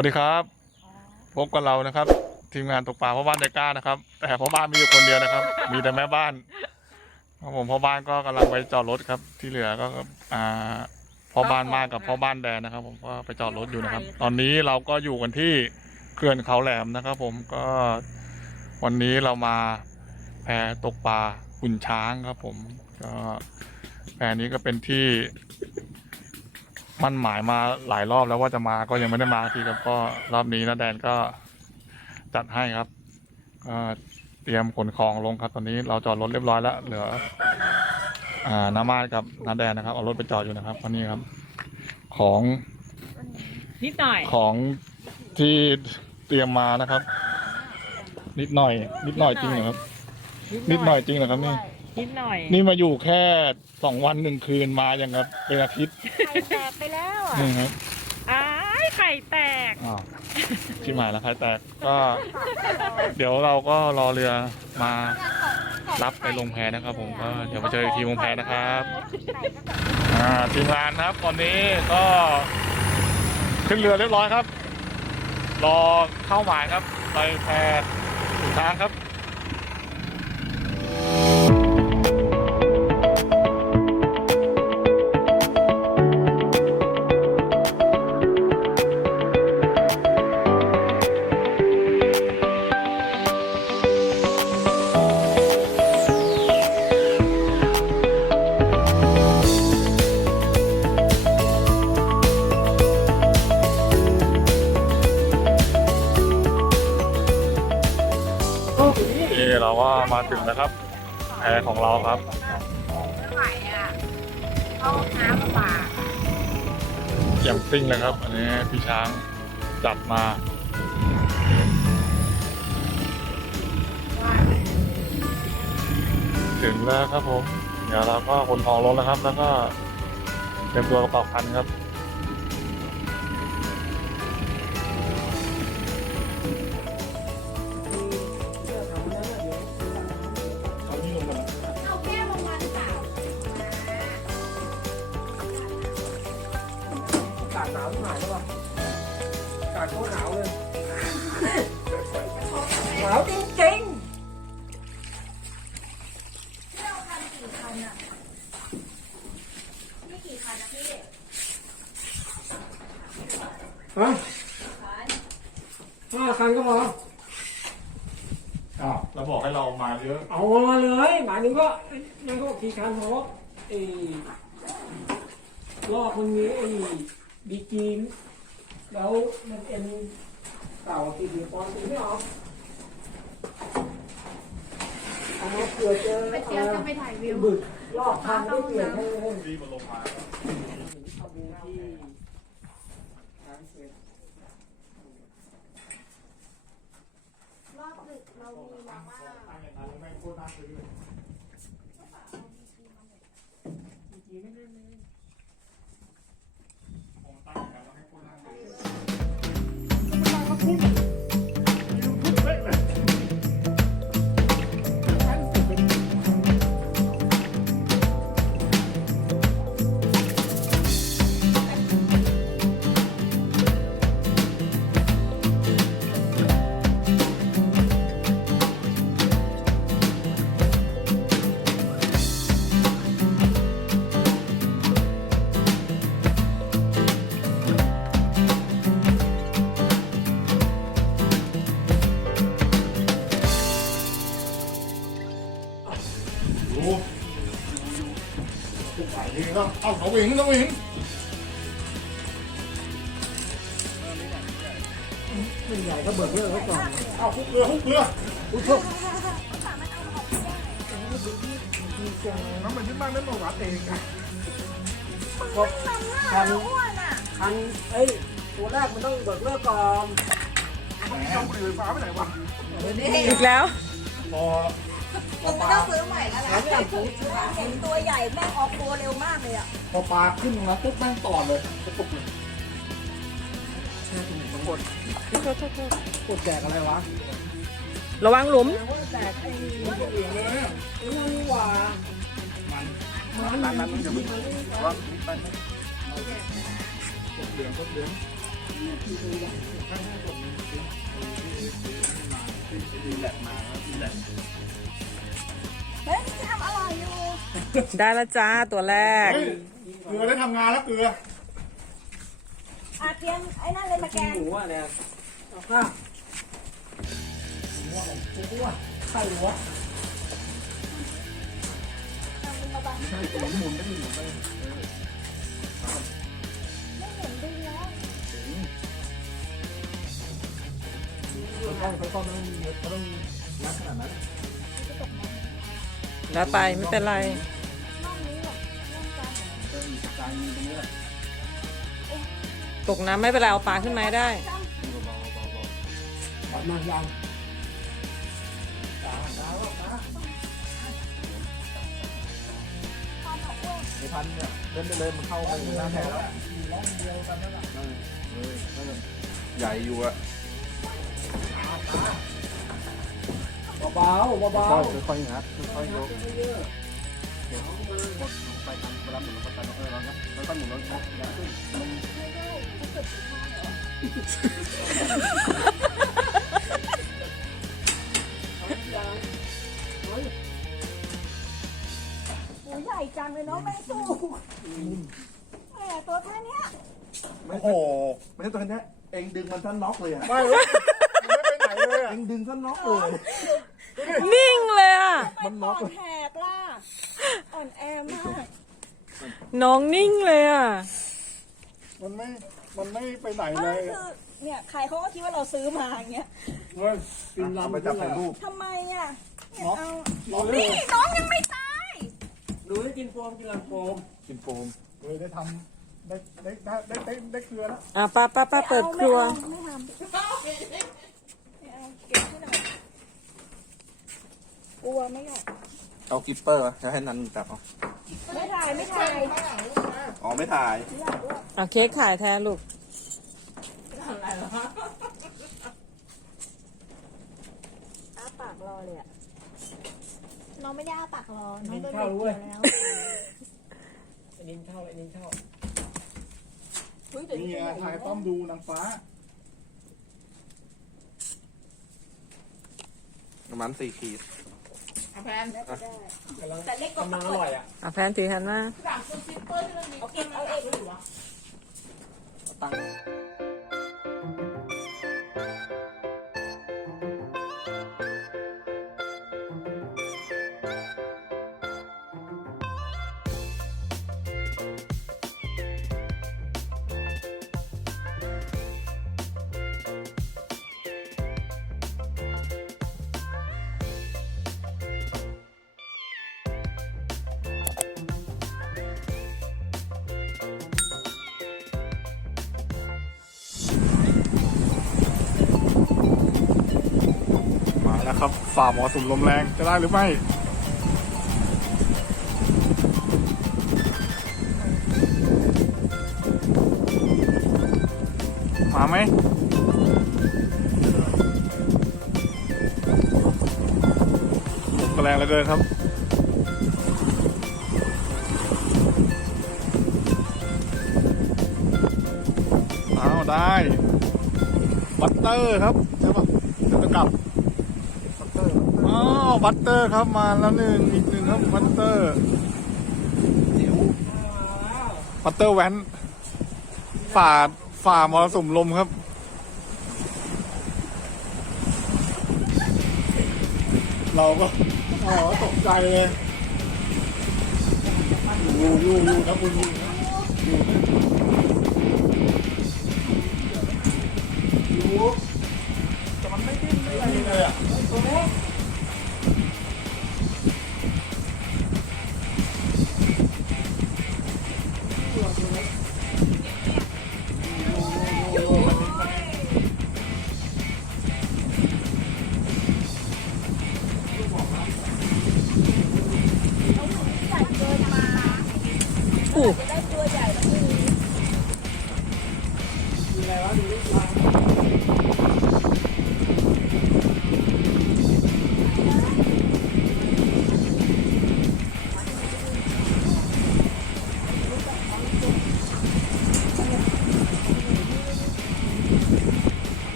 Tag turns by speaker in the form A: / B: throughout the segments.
A: วัสดีครับ พบกับเรานะครับ ทีมงานตกปลาพ่อบ้านใจกล้านะครับ แต่พ่อบ้านมีอยู่คนเดียวนะครับ มีแต่แม่บ้านครับผมพ่อบ้านก็กำลังไปจอดรถครับ ที่เหลือก็อ่าพ่อบ้านมากกับพ่อบ้านแดนนะครับ ผมก็ไปจอดรถอยู่นะครับ ตอนนี้เราก็อยู่กันที่เขื่อนเขาแหลมนะครับ ผมก็วันนี้เรามาแพตกปลาขุนช้างครับ ผมก็แพนี้ก็เป็นที่ มันหมายมาหลายรอบแล้วว่าจะมาก็ยังไม่ได้มาทีครับก็รอบนี้นะแดนก็จัดให้ครับเตรียมขนของลงครับ ตอนนี้เราจอดรถเรียบร้อยแล้ว เหลืออ่าน้ามาดกับน้าแดนนะครับ เอารถไปจอดอยู่นะครับตอนนี้ครับ ของ
B: นิดหน่อย
A: ของที่เตรียมมานะครับ นิดหน่อย นิดหน่อยจริงเหรอครับ นิดหน่อยจริงเหรอครับนี่
B: นิดหน่อย
A: นี่มาอยู่แค่สองวันหนึ่งคืนมาอย่างครับเป็นอาทิตย์
C: ไข่แตกไปแล้วอะ
A: นี่ครับ
B: อ้ายไข่แตก
A: อ้าวที่หมายแล้วใครแตกก็ เดี๋ยวเราก็รอเรือมารับไปลงแพนะครับ ผมก็เดี๋ยวมาเจออีกทีลงแพนะครับอ่าทีมงานครับตอนนี้ก็ขึ้นเรือเรียบร้อยครับ รอเข้าหมายครับไปแพถึงทางครับ เราก็มาถึงแล้วครับแพของเราครับ
C: ไม่ไหวอะเข้าห้องน้ำลำบาก
A: อย่างซิ่งเลยครับ อันนี้พี่ช้างจัดมาถึงแล้วครับผม เดี๋ยวเราก็ขนของลงแล้วครับ แล้วก็เตรียมตัวกระเป๋าคันครับ
C: ห
D: นาวที่หายแล้วป่ะอากาศโคตรหนาวเลย หนาวจริง
C: ที่เราทำกี่คันอะนี่กี่คันนะพี่
D: ๆฮะห้าคันก็พอ
A: อ้าวเราบอกให้เรามาเยอะ
D: เอามาเลย หมายถึงก็มันก็กี่คันพอไอ้รอบมันมีไอ้ บีจีน แล้วมันเอ็นเต่าตีดีปอนตีไม่ออกเอามาเผื่อเจอ
C: ไปเที่ยวจะไปถ่ายวิว
D: บึกรอบคันไม่เปลี่ยนให้เลย
A: รีบมาลงมา
D: เอาดูที่ทางเสร็จ
C: รอบดึกเรามีมาม่า
A: ตั้งอย่างนั้นแม่งโคตรน่า
D: มั
A: นใหญ่
D: ก็เบิกเลิกเขาก่อน
A: เอ้าฮุกเรือฮุกเรือ
D: อุ้ยโทษ
A: น้ำมันยึดบ้านได้มาหวานเอง
D: ก็คันคันเอ้ยตัวแรกมันต้องเบิกเลิกก่อน
A: เอาบุหรี่ไฟฟ้าไปไหนวะ
B: อีกแล้ว
A: พอ
C: ผมไม่ต้องซื้อใหม่แล้วแหละ
D: แล้วเนี่ยผม
C: เห็นตัวใหญ่แม่งออกตัวเร็วมากเลยอะ
A: พอปลาขึ้นมาปุ๊บแม่งต่อเลยกระตุกเลย
D: กดกดแจกอะไรวะ
B: ระวังหลุม
D: แจกไอ้เหลืองเลยเนี่ยไอ้นี่หว่ามันมันมันมันจะมี
A: ว่าไปไหมเหลืองก็เหลือง
C: เฮ้ยทำอร่อยอยู่
B: ได้และจ้าตัวแรก
A: เฮ้ยเกลือได้ทำงานแล้วเกลือ
C: อาเตรียมไอ้นั่นเลยมาแกง
D: หมูอะเนี่ยเอาข้าวหมูอะหมูอะไข่หัว
A: ใช่ตัวหมุนไม่หมุนไป
D: ต้องต้องต้องต้องรักขนา
B: แล้วไปไม่เป็นไร
A: จานตรงนี้แหละ
B: ตกน้ำไม่เป็นไรเอาปลาขึ้นมาให้ได้
D: ปัดมายาง
A: ในพันเนี่ยเล่นไปเลยมันเข้าไปหน้าแพรแล้วใหญ่อยู่อะ
D: เบาๆเบา
A: ค่อยๆงัดค่อยๆยกไปกันเวลาหมุนเราก็ไปเออเราแล้วก็หมุนแล้วยัดขึ้น
C: หมูใหญ่จังเลยเนาะไม่สู้แหมตัวแค่เนี้ย
E: โอ้โหไม่ใช่ตัวนี้เองดึงมันท่านน็อกเลยอะ
A: ไม่ไม่ไปไหนเลยอะ
E: เองดึงท่านน็อกเลย
B: นิ่งเลยอะ
C: มันน็อกแหกล่ะ อ่อนแอมาก
B: น้องนิ่งเลยอะ
A: มันไม่ มันไม่ไปไหนเล
C: ไม่
A: ย
C: คือเนี่ยใครเขาก็คิดว่าเราซื้อมาอย่างเงี้ย
D: เฮ้ยกิน
E: เอา
D: ลำ
E: ไปจับใส่รูป
C: ทำไมอะเนี่ยเอา
D: นอนเลย
C: นี่น้องยังไม่ตาย
D: ดูให้กินโฟมกินลำโฟม
A: กินโฟมเลยได้ทำได้ได้ได้ได้ได้ได้เกลือแล้ว
B: อะป้าป้าป้าเปิดครัว
C: ไม่เอาไม่ทำไม่เอาเก็บที่ไหน กลัวไม่อยาก
E: เอากิปเปอร์มาจะให้นันจับเอา
C: ไม่ถ่ายไม่ถ่าย
E: อ๋อไม่ถ่าย
B: เอาเค้กขายแทนลูก
C: อ้าปากรอเลยอะน้องไม่ได้อ้าปากรอน้อง
D: กิน
C: ก็
D: ข้าวด้วย
C: แล้ว
D: อันนี้เท่าอันนี้เท่า
C: อุ้ยเดี๋ยว
A: นี่
C: นี้
A: ไงถ่ายต้อมดูนางฟ้า
E: ประมาณสี่ขีด
D: กำลัง
C: แต่เล็กกว่ากำ
D: ลังอร่อยอะ
B: เอาแฟนถือหันมา
C: เอาเก็บเอาเอง
E: ตั้ง
A: ม ฝ่าหมอสุมลมแรงจะได้หรือไม่ มาไหมลมแรงเหลือเกินครับเอาได้ บัตเตอร์ครับ ใช่ปะเดี๋ยวจะกลับ บัตเตอร์ครับมาแล้วหนึ่งอีกหนึ่งครับบัตเตอร์บัตเตอร์แว้นฝ่าฝ่ามรสุมลมครับเราก็อ๋อตกใจเลยอยู่อยู่อยู่ครับคุณอยู่อยู่
B: You
D: may 吗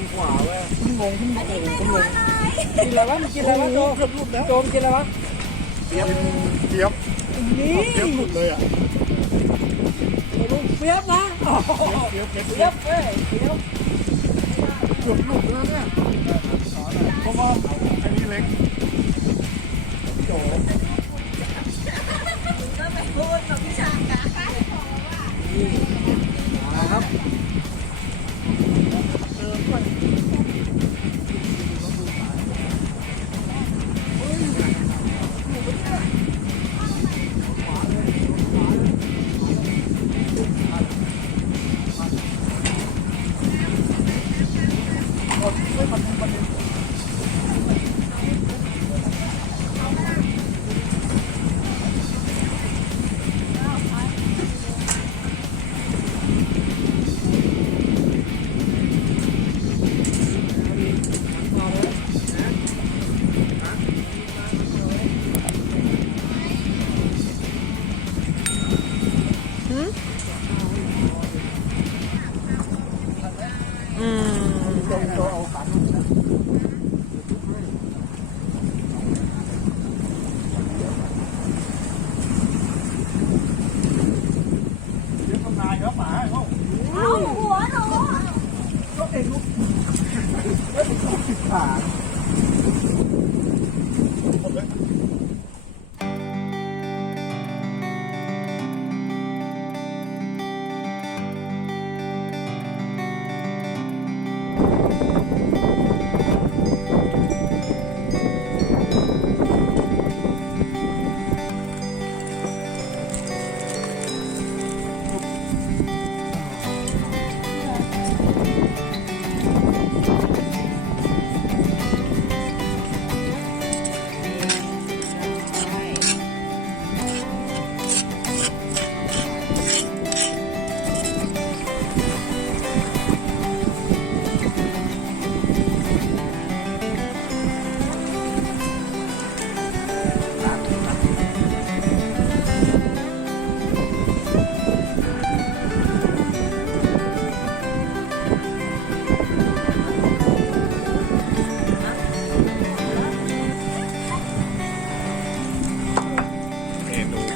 D: ที่หลังดังกว่าเว้ยงงขึ้นมาเองก็งงกินอะไรวะมึงกินอะไรวะโจมโจมกินอะไรวะ
E: เจี๊ยบเจี๊ยบ
D: นี่
E: เจี๊ยบหลุดเลยอะ
D: ลุงเฟียบนะโอ้โห
E: เจี๊ยบเจี๊ยบ
D: เฟียบเว้ยเฟียบ
E: เกือบหลุดแล้วเนี่ยเพราะว่าไอ้นี่เล็ก
D: มาครับ
E: 어떻게
A: 받는 건지.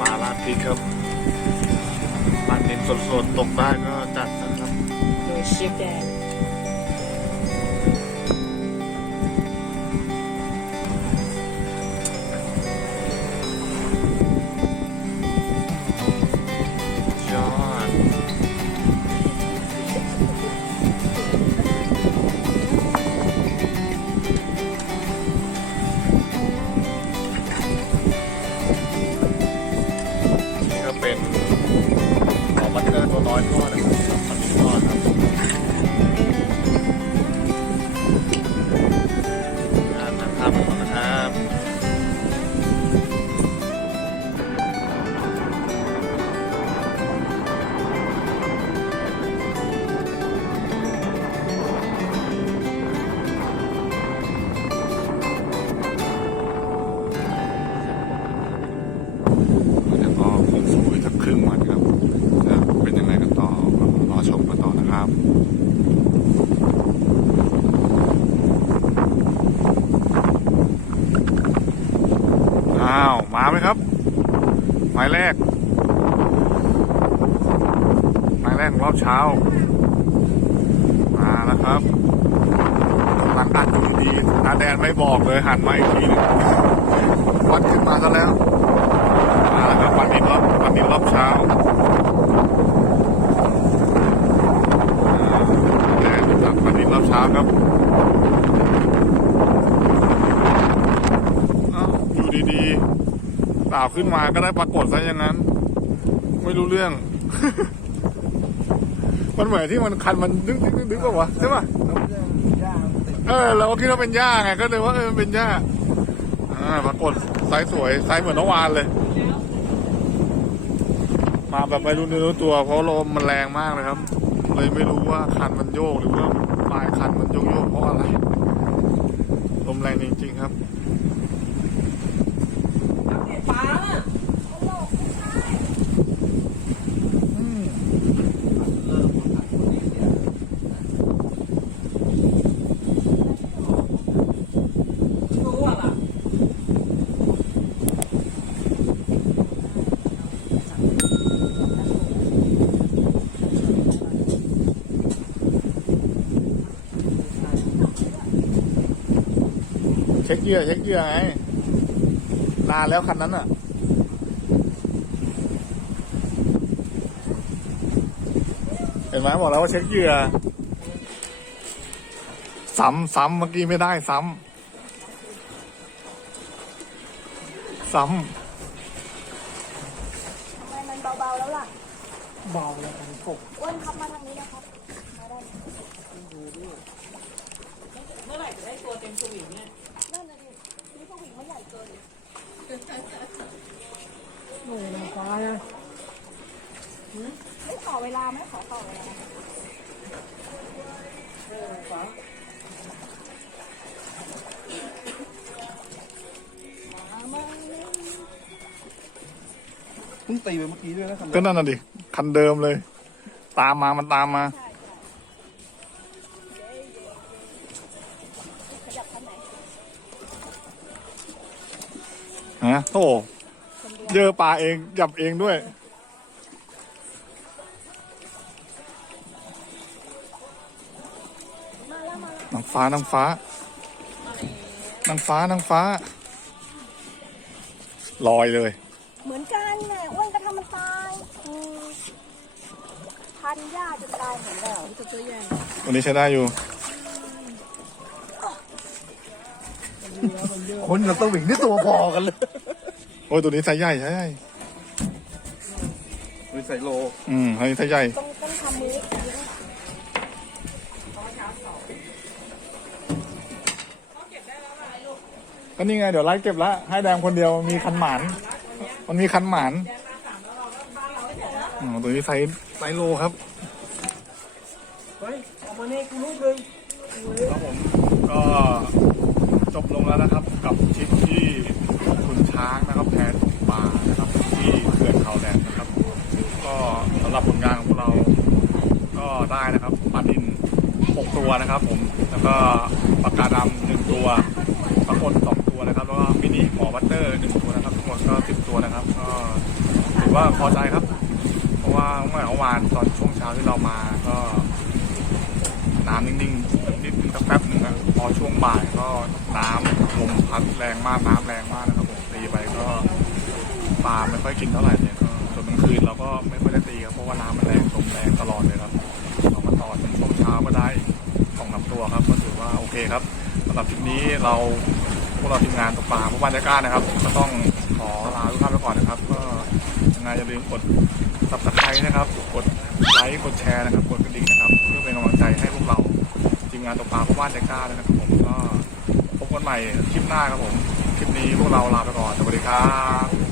A: ปลาราดพริกครับปลาเน้นสดๆตกได้ก็จัดนะครับ
B: โดยเชฟแดง
A: อ้าว มาไหมครับ หมายแรก หมายแรกของรอบเช้า มาแล้วครับกำลังอัดอยู่ดีๆนาแดนไม่บอกเลยหันมาอีกทีหนึงวัดขึ้นมาซะแล้ว มาแล้วครับวันนี้รอบวันนี้รอบเช้าแดดครับวันนี้รอบเช้าครับ เปล่าขึ้นมาก็ได้ปรากฏซะอย่างนั้น ไม่รู้เรื่อง มันเหมือนที่มันคันมันดึงดึงดึงป่าวะใช่ป่ะเออเราก็คิดว่าเป็นหญ้าไงก็เลยว่าเออเป็นหญ้าอ่าปรากฏไซส์สวยไซส์เหมือนน้องวานเลย มาแบบไม่รู้เนื้อตัว เพราะลมมันแรงมากเลยครับ เลยไม่รู้ว่าคันมันโยกหรือว่าปลายคันมันโยกโยกเพราะอะไรลมแรงจริงๆครับ
B: ปลา
D: รู้อะ
A: เช็คเห ยื่อเช็คเหยื่อไงนานแล้วคันนั้นอะเห็นไหมบอกแล้วว่าเช็คเหยื่อ ซ้ำซ้ำเมื่อกี้ไม่ได้ซ้ำซ้
C: ทำไมมันเบาๆแล้วล่ะ
D: เบาแล้วกันกบ
C: อ้วนครับมาทางนี้นะครับ มาได้
B: เมื่อไหร่จะได้ตัวเต็มสวิงเนี่ย
C: นั่นเลย
D: โอ้ยนางฟ้านะ
C: ไม่ต่อเวลาไหมขอต่อเวลา
E: เพิ่งตีไปเมื่อกี้ด้วยนะครัำ
A: ก็นั่นน่ะดิ คันเดิมเลย ตามมา มันตามมา
C: ข
A: ฮะโอ้เยอะปลาเองจับเองด้วย
C: มาแล้วมาแล้ว
A: นางฟ้านางฟ้านางฟ้านางฟ้า ลอยเลย
C: เหมือนกันแหละอ้วนก็ทำมันตายอืมพันหญ้าจนตายเหมือนแล้ว
B: จะตัวใหญ่
A: วันนี้ใช้ได้อยู่
E: คนกับตัวหวิงนี่ตัวพอกันเลย
A: โอ้ยตัวนี้ไซส์ใหญ่ใช่
E: มีใส่โล
A: อืมอันนี้ไซส์ใหญ่
C: ต้องต้องทำมืออย่างนี้ด้วย
A: ก็นี่ไงเดี๋ยวไล่เก็บละให้แดงคนเดียวมีคันหมาน มันมีคันหมานอ๋อตัวนี้ไซส์ไซส์โลครับ
D: เฮ้ยออกมาเนี่ยกูรู้เลย
A: ครับผมก็จบลงแล้วนะครับ กับทริปที่ขุนช้างนะครับแพตกปลานะครับที่เขื่อนเขาแหลมนะครับ ก็สำหรับผลงานของพวกเราก็ได้นะครับปลาดินหกตัวนะครับผมแล้วก็ปากกาดำหนึ่งตัวปลากดสองตัวนะครับ แล้วก็มินิหมอบัตเตอร์หนึ่งตัวนะครับทั้งหมดก็สิบตัวนะครับก็ถือว่าพอใจครับ เพราะว่าเมื่อวานตอนช่วงเช้าที่เรามาก็น้ำนิ่งๆนิดนึงสักแป๊บหนึ่งอะพอช่วงบ่ายก็ น้ำลมพัดแรงมากน้ำแรงมากนะครับผมตีไปก็ปลาไม่ค่อยกินเท่าไหร่เลยก็จนกลางคืนเราก็ไม่ค่อยได้ตีครับเพราะว่าน้ำมันแรงลมแรงตลอดเลยครับเรามาต่อจนช่วงเช้าก็ได้สองลำตัวครับก็ถือว่าโอเคครับสำหรับทริปนี้เราพวกเราทีมงานตกปลาพวกบรรยากาศนะครับ ก็ต้องขอลาทุกท่านไปก่อนนะครับ ก็ยังไงอย่าลืมกดสับสไครต์นะครับ กดไลค์กดแชร์นะครับกดกระดิ่งนะครับ เพื่อเป็นกำลังใจให้พวกเราทีมงานตกปลาพ่อบ้านใจกาด้วยนะครับผมก็ กันใหม่คลิปหน้าครับผม คลิปนี้พวกเราลาไปก่อน สวัสดีครับ